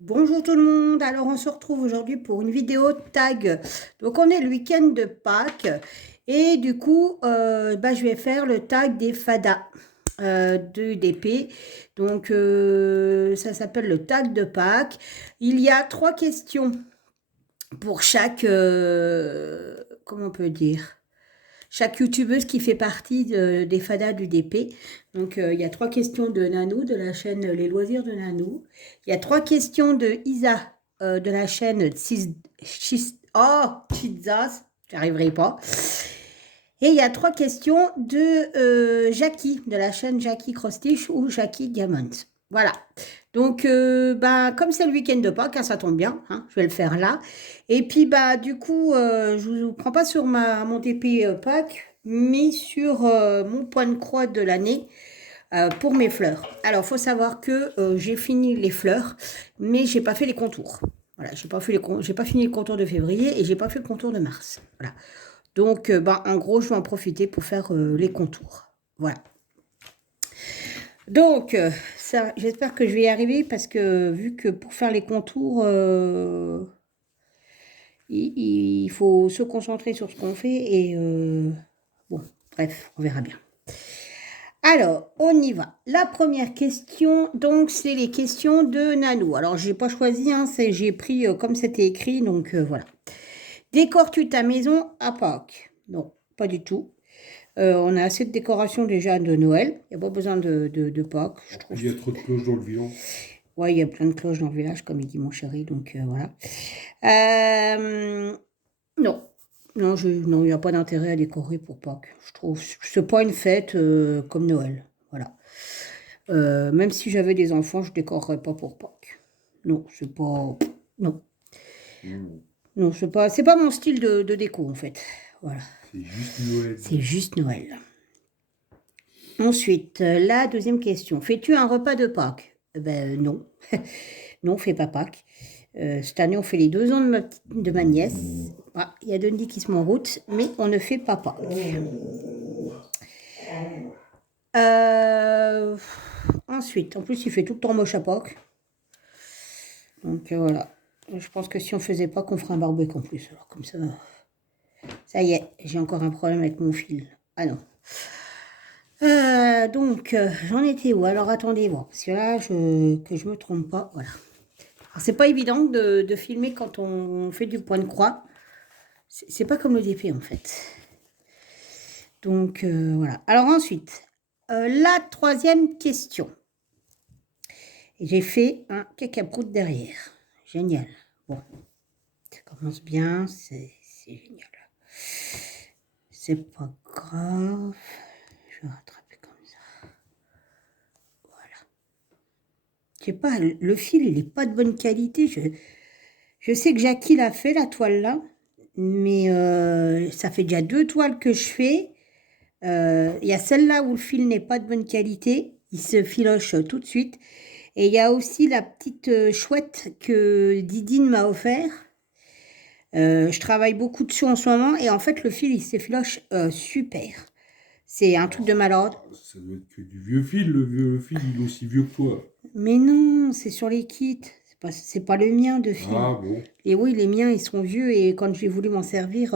Bonjour tout le monde, alors on se retrouve aujourd'hui pour une vidéo tag. Donc on est le week-end de Pâques et du coup je vais faire le tag des fadas de d'épée. Donc ça s'appelle le tag de Pâques. Il y a trois questions pour chaque, comment on peut dire, chaque youtubeuse qui fait partie des fadas du DP. Donc, il y a trois questions de Nanou, de la chaîne Les Loisirs de Nanou. Il y a trois questions de Isa, de la chaîne Chizas, j'arriverai pas. Et il y a trois questions de Jackie, de la chaîne Jackie Crostich ou Jackie Diamond. Voilà. Donc, comme c'est le week-end de Pâques, hein, ça tombe bien, hein, je vais le faire là. Et puis, du coup, je ne vous prends pas sur mon TP Pâques, mais sur mon point de croix de l'année pour mes fleurs. Alors, il faut savoir que j'ai fini les fleurs, mais j'ai pas fait les contours. Voilà, j'ai pas fini le contour de février et j'ai pas fait le contour de mars. Voilà. Donc, en gros, je vais en profiter pour faire les contours. Voilà. Donc, ça, j'espère que je vais y arriver parce que vu que pour faire les contours, il faut se concentrer sur ce qu'on fait et bon, bref, on verra bien. Alors, on y va. La première question, donc, c'est les questions de Nanou. Alors, j'ai pas choisi, hein, j'ai pris comme c'était écrit, donc voilà. Décores-tu ta maison à Pâques? Non, pas du tout. On a assez de décorations déjà de Noël. Il n'y a pas besoin de Pâques, je trouve. Il y a trop de cloches dans le village. Ouais, il y a plein de cloches dans le village, comme il dit mon chéri, donc voilà. Euh, non, non, il n'y a pas d'intérêt à décorer pour Pâques. Je trouve, c'est pas une fête comme Noël, voilà. Même si j'avais des enfants, je décorerais pas pour Pâques. Non, c'est pas, non, Mmh. non, c'est pas mon style de déco en fait. Voilà, C'est juste Noël. c'est juste Noël. Ensuite, la deuxième question. Fais-tu un repas de Pâques? Ben non. Non, on fait pas Pâques. Cette année, on fait les 2 ans de ma nièce. Ah, il y a Dundee qui se met en route, mais on ne fait pas Pâques. Euh, Ensuite, en plus, il fait tout le temps moche à Pâques. Donc voilà. Je pense que si on faisait pas, qu'on ferait un barbecue en plus. Alors comme ça y est, j'ai encore un problème avec mon fil. Ah non. Donc, j'en étais où? Alors attendez voir, parce que là, que je me trompe pas, voilà. Alors, c'est pas évident de filmer quand on fait du point de croix. C'est pas comme le DP en fait. Donc voilà. Alors ensuite, la troisième question. J'ai fait un cacaproute derrière. Génial. Bon, ça commence bien, c'est génial. C'est pas grave. Je vais rattraper comme ça. Voilà. Je sais pas, le fil, il est pas de bonne qualité. Je sais que Jackie l'a fait, la toile là. Mais ça fait déjà 2 toiles que je fais. Il y a celle-là où le fil n'est pas de bonne qualité. Il se filoche tout de suite. Et il y a aussi la petite chouette que Didine m'a offert. Je travaille beaucoup dessus en ce moment. Et en fait, le fil, il s'effiloche super. C'est un truc de malade. Ça doit être que du vieux fil. Le vieux fil, il est aussi vieux que toi. Mais non, c'est sur les kits. C'est pas le mien de fil. Ah bon. Et oui, les miens, ils sont vieux. Et quand j'ai voulu m'en servir,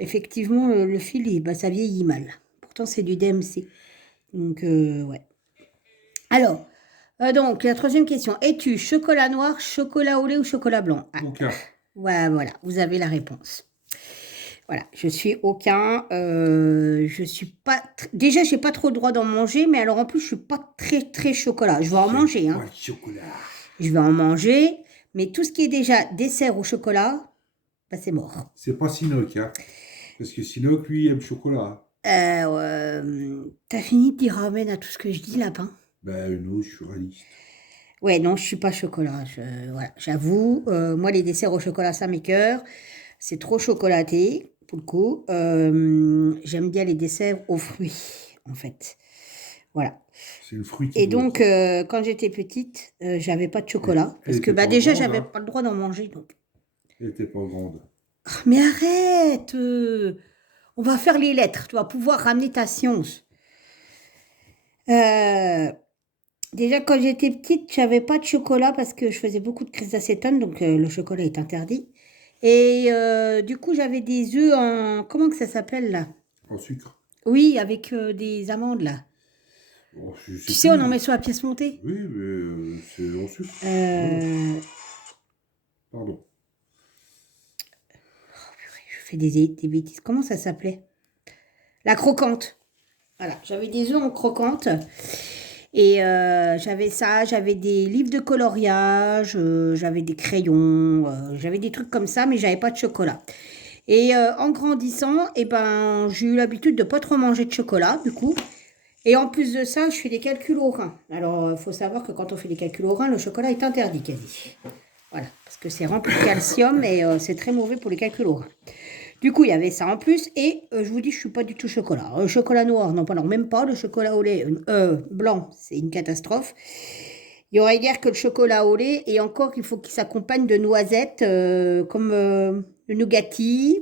effectivement, le fil, ça vieillit mal. Pourtant, c'est du DMC. Donc, ouais. Alors, donc, la troisième question. Es-tu chocolat noir, chocolat au lait ou chocolat blanc? Ah, Aucun. ouais, voilà, vous avez la réponse. Voilà, je suis aucun. Je suis pas. Déjà, j'ai pas trop le droit d'en manger, mais alors en plus, je suis pas très très chocolat. Je vais en J'aime manger, hein. pas le chocolat. Je vais en manger, mais tout ce qui est déjà dessert au chocolat, c'est mort. C'est pas Sinoc, hein. Parce que Sinoc, lui, aime chocolat. T'as fini de dire amen à tout ce que je dis, lapin? Ben non, je suis réaliste. Ouais, non, je suis pas chocolat. Voilà, j'avoue. Moi, les desserts au chocolat, ça m'écoeure. C'est trop chocolaté, pour le coup. J'aime bien les desserts aux fruits, en fait. Voilà. C'est le fruit qui Et doit donc, être. quand j'étais petite, j'avais pas de Elle, chocolat. elle Parce que était pas déjà, grande, j'avais hein. pas le droit d'en manger. Donc. Elle était pas grande. Ah, mais arrête! On va faire les lettres. Tu vas pouvoir ramener ta science. Euh, Déjà, quand j'étais petite, j'avais pas de chocolat parce que je faisais beaucoup de crises d'acétone, donc le chocolat est interdit. Et du coup, j'avais des œufs en... Comment que ça s'appelle là? En sucre. Oui, avec des amandes là. Oh, je Tu sais sais, on en plus. met sur la pièce montée. Oui, mais c'est en sucre. Voilà. Euh, Pardon. je fais des bêtises. Comment ça s'appelait? La croquante. Voilà, j'avais des œufs en croquante. Et j'avais ça, j'avais des livres de coloriage, j'avais des crayons, j'avais des trucs comme ça, mais j'avais pas de chocolat. Et en grandissant, eh ben, j'ai eu l'habitude de pas trop manger de chocolat, du coup. Et en plus de ça, je fais des calculs au rein. Alors, il faut savoir que quand on fait des calculs au rein, le chocolat est interdit, quasi. Voilà, parce que c'est rempli de calcium et c'est très mauvais pour les calculs au rein. Du coup, il y avait ça en plus. Et je vous dis, je suis pas du tout chocolat. Chocolat noir, non, pas, non, même pas. Le chocolat au lait blanc, c'est une catastrophe. Il y aurait guère que le chocolat au lait. Et encore, il faut qu'il s'accompagne de noisettes comme le nougatti,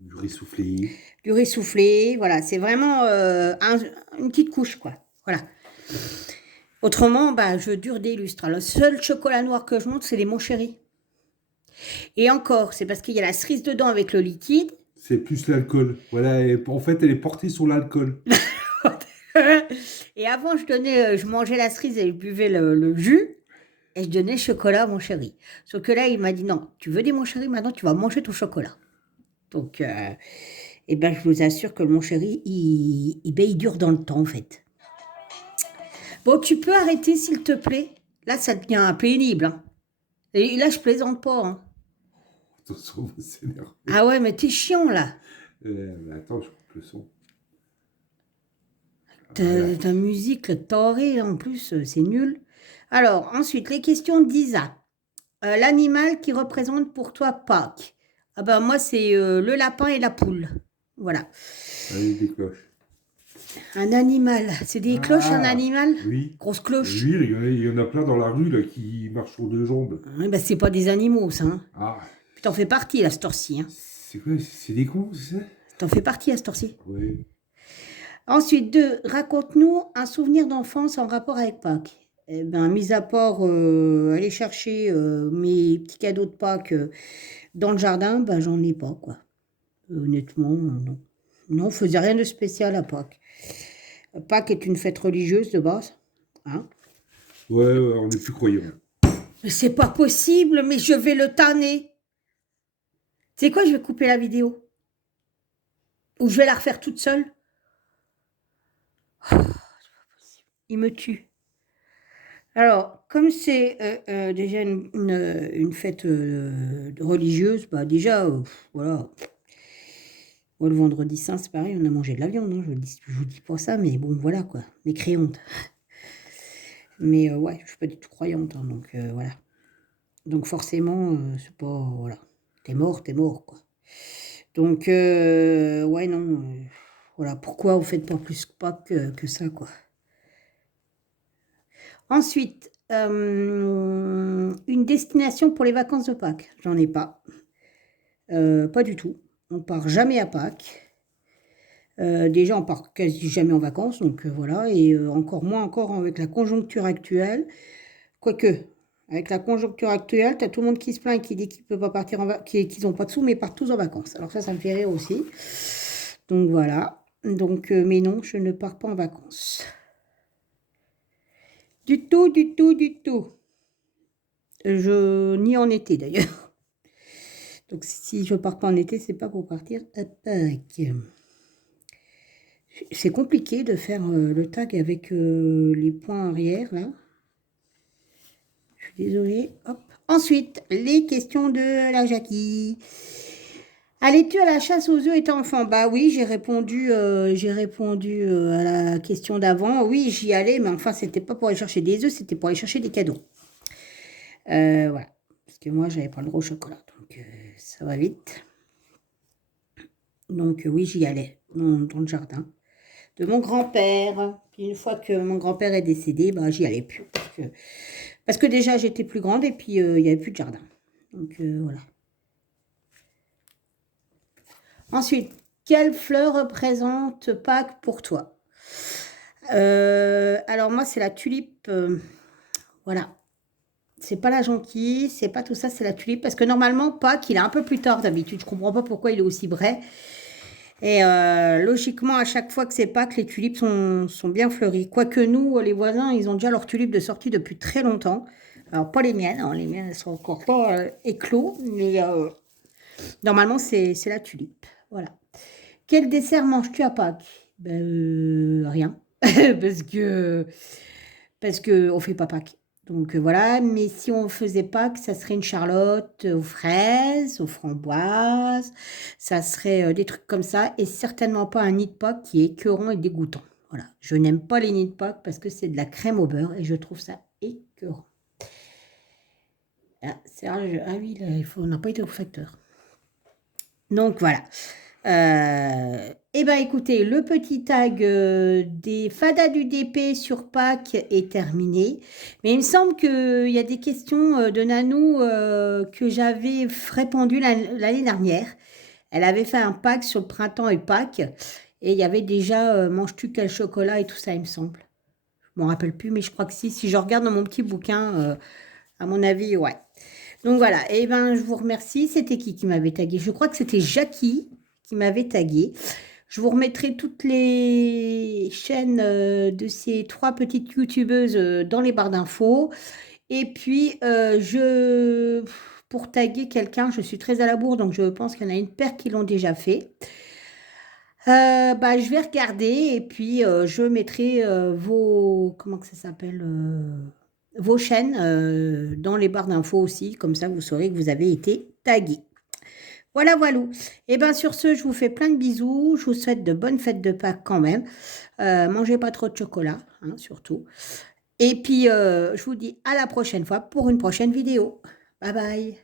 Du riz soufflé. du riz soufflé. Voilà, c'est vraiment une petite couche, quoi. Voilà. Autrement, bah, je dure des lustres. Le seul chocolat noir que je monte, c'est les Mon Chéri. Et encore, c'est parce qu'il y a la cerise dedans avec le liquide. C'est plus l'alcool. Voilà, et en fait, elle est portée sur l'alcool. Et avant, je mangeais la cerise et je buvais le jus. Et je donnais le chocolat à mon chéri. Sauf que là, il m'a dit non, tu veux des mon chéri, maintenant tu vas manger ton chocolat. Donc, eh ben, je vous assure que mon chéri, il dure dans le temps, en fait. Bon, tu peux arrêter, s'il te plaît. Là, ça devient pénible. Hein. Et là, je plaisante pas. Hein. Attention, on va s'énerver. Ah ouais, mais t'es chiant, là. Attends, je coupe le son. Ta, Voilà. ta musique, le toré, en plus, c'est nul. Alors, ensuite, les questions d'Isa. L'animal qui représente pour toi Pâques. Ah ben, moi, c'est le lapin et la poule. Voilà. Allez, des cloches. Un animal. C'est des cloches, un animal? Oui. Grosse cloche. Oui, il y en a plein dans la rue là, qui marchent sur deux jambes. Oui, ben, c'est pas des animaux, ça. Hein. Ah, Puis t'en fais partie, à cette heure-ci. Hein. c'est quoi? C'est des cons, c'est ça? T'en fais partie, à cette heure-ci. Oui. Ensuite, 2. Raconte-nous un souvenir d'enfance en rapport avec Pâques. Eh ben, mis à part aller chercher mes petits cadeaux de Pâques dans le jardin, ben, j'en ai pas, quoi. Honnêtement, non. Non, on faisait rien de spécial à Pâques. Pâques est une fête religieuse de base. Hein. Ouais, on est plus croyants. Mais c'est pas possible, mais je vais le tanner. Tu sais quoi, je vais couper la vidéo. Ou je vais la refaire toute seule. Oh, c'est pas possible. Il me tue. Alors, comme c'est déjà une fête religieuse, bah déjà, voilà. Moi, le vendredi saint, c'est pareil, on a mangé de la viande. Hein, je vous dis pas ça, mais bon, voilà quoi. Mes créantes. Mais ouais, je suis pas du tout croyante, hein, donc voilà. Donc forcément, c'est pas... Voilà. T'es mort, quoi. Donc, ouais, non. Voilà, pourquoi vous faites pas plus Pâques que ça, quoi. Ensuite, une destination pour les vacances de Pâques. J'en ai pas. Pas du tout. On part jamais à Pâques. Déjà, on part quasi jamais en vacances, donc voilà. Et encore moins encore avec la conjoncture actuelle. Quoique, avec la conjoncture actuelle, tu as tout le monde qui se plaint et qui dit qu'il peut pas partir qu'ils n'ont pas de sous, mais ils partent tous en vacances. Alors ça me fait rire aussi. Donc voilà. Donc, mais non, je ne pars pas en vacances. Du tout, du tout, du tout. Ni en été d'ailleurs. Donc si je pars pas en été, c'est pas pour partir à Pâques. C'est compliqué de faire le tag avec les points arrière là. Je suis désolée. Hop. Ensuite, les questions de la Jackie. Allais-tu à la chasse aux œufs étant enfant? Bah oui, j'ai répondu à la question d'avant. Oui, j'y allais, mais enfin, c'était pas pour aller chercher des œufs, c'était pour aller chercher des cadeaux. Voilà. Parce que moi, j'avais pas le droit au chocolat, donc ça va vite. Donc oui, j'y allais dans le jardin de mon grand-père. Puis une fois que mon grand-père est décédé, bah, j'y allais plus. Parce que déjà, j'étais plus grande et puis il n'y avait plus de jardin. Donc voilà. Ensuite, quelle fleur représente Pâques pour toi? Alors moi, c'est la tulipe. Voilà. C'est pas la jonquille, c'est pas tout ça, c'est la tulipe. Parce que normalement, Pâques, il est un peu plus tard d'habitude. Je comprends pas pourquoi il est aussi vrai. Et logiquement, à chaque fois que c'est Pâques, les tulipes sont bien fleuries. Quoique nous, les voisins, ils ont déjà leurs tulipes de sortie depuis très longtemps. Alors, pas les miennes, hein, les miennes, elles sont encore pas éclos. Mais normalement, c'est la tulipe. Voilà. Quel dessert manges-tu à Pâques? Ben, rien. parce que on fait pas Pâques. Donc voilà, mais si on faisait Pâques, ça serait une charlotte aux fraises, aux framboises, ça serait des trucs comme ça, et certainement pas un nid de Pâques qui est écœurant et dégoûtant. Voilà, je n'aime pas les nids de Pâques parce que c'est de la crème au beurre et je trouve ça écœurant. Ah, ah oui, là, on n'a pas été au facteur. Donc voilà. Eh ben écoutez, le petit tag des fadas du DP sur Pâques est terminé. Mais il me semble qu'il y a des questions de Nanou que j'avais répondu l'année dernière. Elle avait fait un pack sur le printemps et Pâques. Et il y avait déjà manges-tu quel chocolat et tout ça, il me semble. Je m'en rappelle plus, mais je crois que si. Si je regarde dans mon petit bouquin, à mon avis, ouais. Donc voilà, et ben je vous remercie. C'était qui m'avait tagué? Je crois que c'était Jackie qui m'avait tagué. Je vous remettrai toutes les chaînes de ces 3 petites youtubeuses dans les barres d'infos. Et puis, pour taguer quelqu'un, je suis très à la bourre, donc je pense qu'il y en a une paire qui l'ont déjà fait. Bah, je vais regarder et puis je mettrai comment que ça s'appelle vos chaînes dans les barres d'infos aussi, comme ça vous saurez que vous avez été tagué. Voilà, voilà. Et bien sur ce, je vous fais plein de bisous. Je vous souhaite de bonnes fêtes de Pâques quand même. Mangez pas trop de chocolat, hein, surtout. Et puis, je vous dis à la prochaine fois pour une prochaine vidéo. Bye bye.